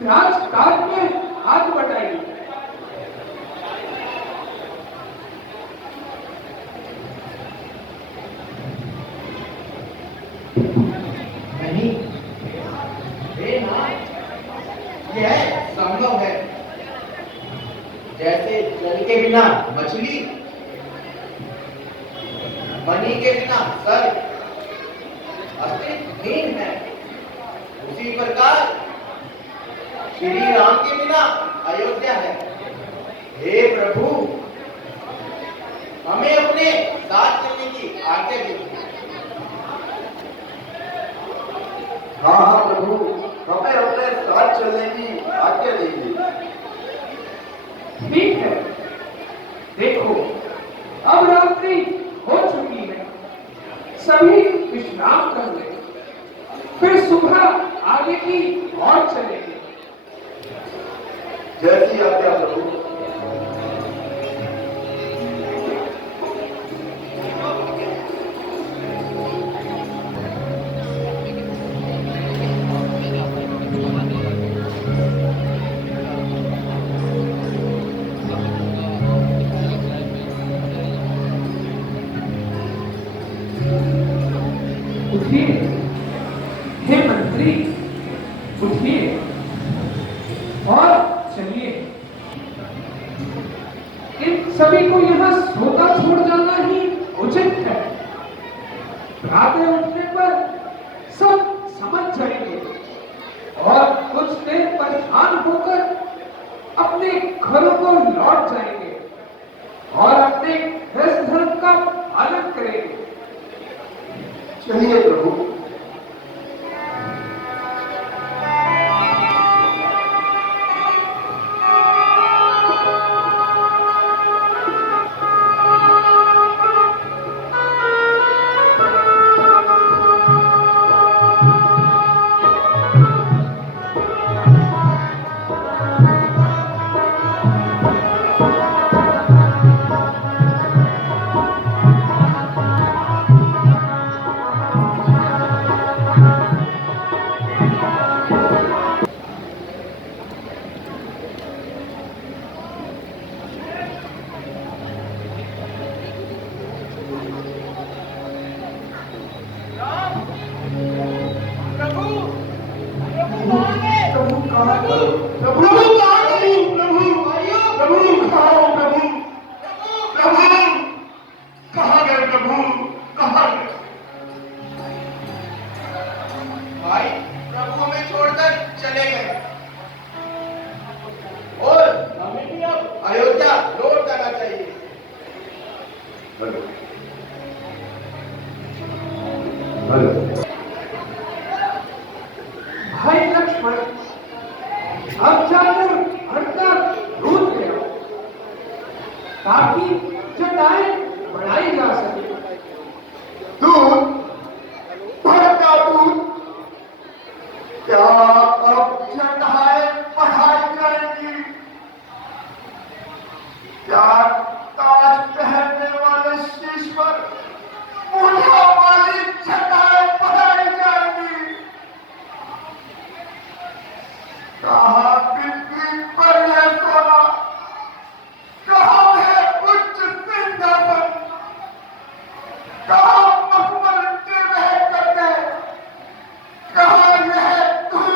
राजकाज में हाथ बटाइए। नहीं, हे नाथ, यह संभव है। जैसे जल के बिना मछली, मणि के बिना सर अस्तित्वहीन है, उसी प्रकार श्री राम के बिना अयोध्या है। हे प्रभु, हमें अपने साथ चलने की आज्ञा दीजिए। हाँ हाँ प्रभु, हमें अपने साथ चलने की आज्ञा दीजिए। ठीक है, देखो अब रात्रि हो चुकी है, सभी विश्राम कर ले, फिर सुबह आगे की ओर चलेंगे। जैसी आज्ञा प्रभु। उठिए, हे मंत्री, उठिए और चलिए। इन सभी को यहाँ सोता छोड़ जाना ही उचित है। प्रातः उठने पर सब समझ जाएंगे और कुछ देर परेशान होकर अपने घरों को लौट जाएंगे और अपने गृहस्थ धर्म का पालन करेंगे। चलिए प्रभु। भाई, प्रभु हमें छोड़कर चले गए और हमें भी अब अयोध्या लौट जाना चाहिए। Hello hello. भाई लक्ष्मण, अब जाकर हड़का रूठ गया ताकि जटाएं बढ़ाई जा सके। दूध, भड़का दूध, क्या अब जटाएं बढ़ाई जाएंगी? क्या ताज पहनने वाले शीश पर मूढ़ा वाली जटाएं बढ़ाई जाएंगी? कहाँ पृथ्वी पर है सोना, कहाँ है उच्च सिंहासन, कहाँ मखमल के वह कपड़े, कहाँ यह धूल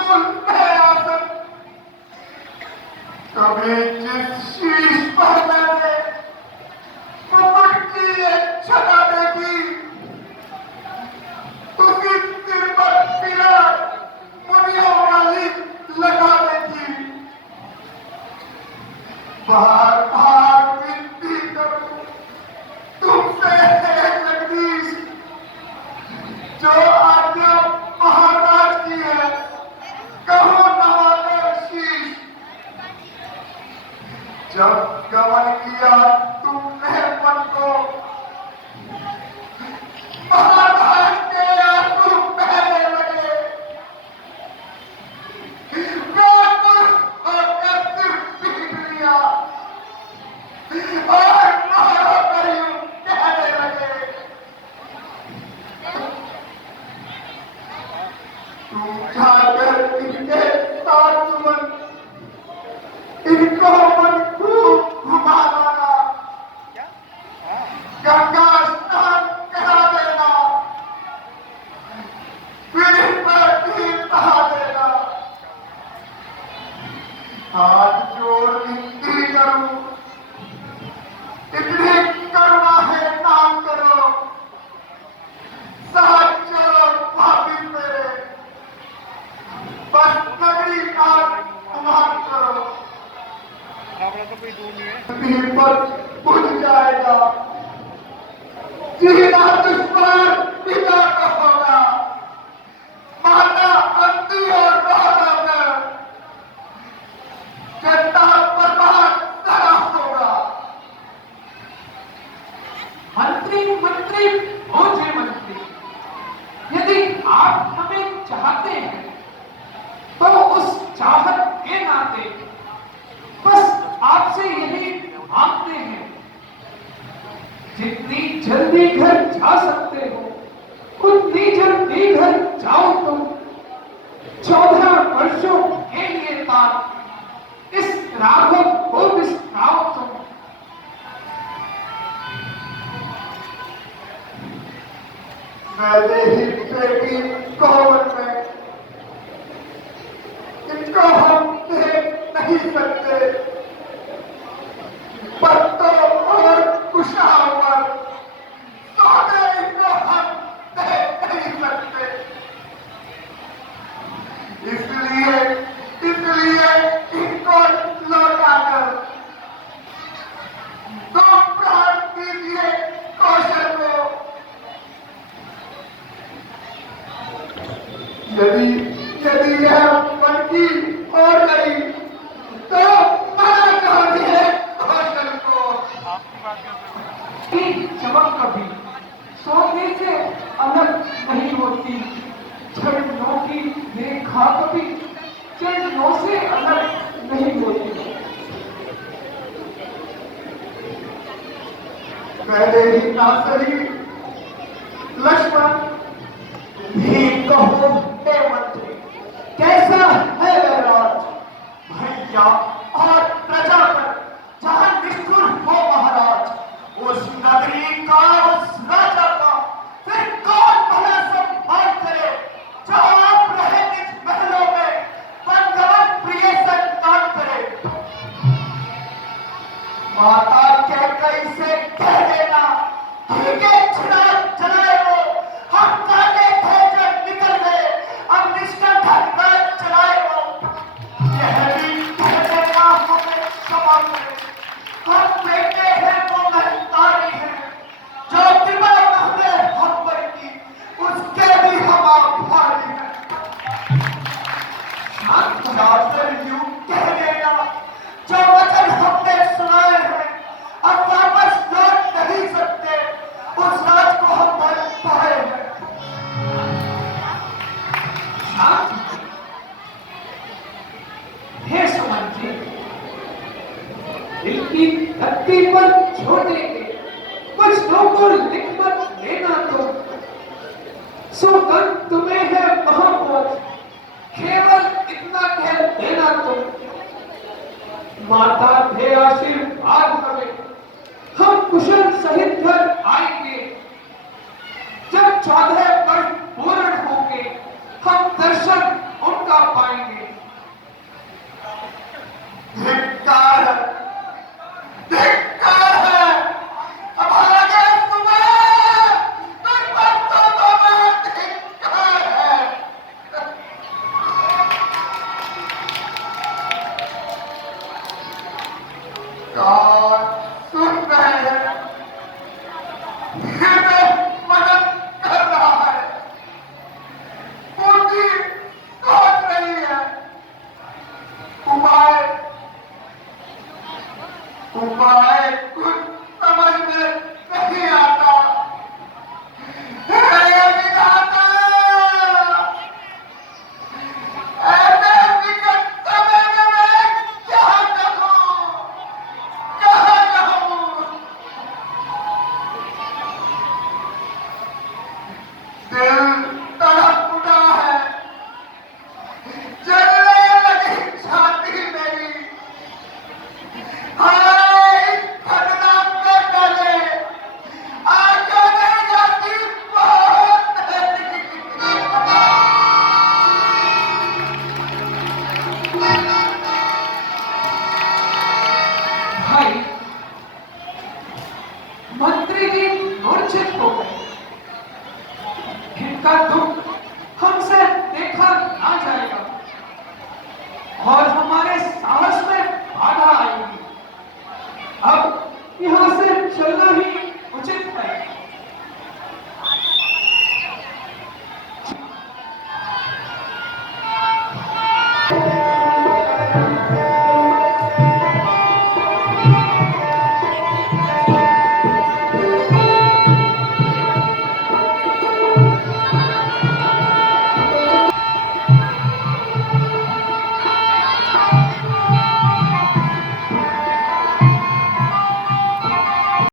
है आसन? कभी जिस शीश पर मैंने मुकुट की एक छटा देखी, उसी सिर पर पीड़ा मुनियों वाली लगा देखी। हाथ जोड़ विनती करूं, इतनी करुणा है नाम करो, साथ चलो वापिस मेरे, बस नगरी का अनुमान करो, दीपक बुझ जाएगा, जीना दुश्मन पिता का होगा, माता अंधी और बहादुर, जनता बर्बाद सारा होगा। मंत्री मंत्री भोजे मंत्री, यदि आप हमें चाहते हैं तो उस चाहत के नाते बस आपसे यही मांगते हैं, जितनी जल्दी घर जा सकते हो उतनी जल्दी घर जाओ तुम। 14 वर्षों के लिए तार इस राघव को बिसराओ तुम। मैंने ही बेटी कोमल में, इनको हम देख नहीं सकते, पत्तों और कुशावर सोने इनको हम देख नहीं सकते, इसलिए इनको लौटाकर दो प्राण दीजिए कौशल को। यदि यह मन की हो गई तो मना कर दिए कौशल को। चमक कभी सोने से अलग नहीं होती, झरनों की रेखा कभी चरणों से अलग नहीं होती। पहले ही ना सही लक्ष्मण भी कहो हे मंत्री, कैसा है वह राज, भैया और प्रजा पर जहां निष्ठुर हो महाराज, उस नगरी का उस राजा का फिर कौन भला सम्मान करे, जो आप रहे निज महलों में वनगमन प्रिय संतान करे। माता के कैसे कह देना, ठीक है छुड़ा चलाए वो, हम काले थे जब निकल गए, अब निष्ठा ढंग चलाए वो। यह भी कह देना हमें क्षमा करे, हम बेटे हैं वो महतारी हैं, जो कृपा हमने हम पर की उसके भी हम आभारी हैं। शास्त्र यूं कह देना, जो वचन हमने सुनाए हैं अब वापस लौट नहीं सकते, उस राज को हम बन पाए हैं। हे सुमन जी, दिल की धरती पर छोड़े के कुछ को लिख मत लेना तो, सुगंध तुम्हें है महाभोज, केवल इतना कह देना तो। माता दे आशीर्वाद हमें, हम कुशल सहित घर आएंगे, जब 14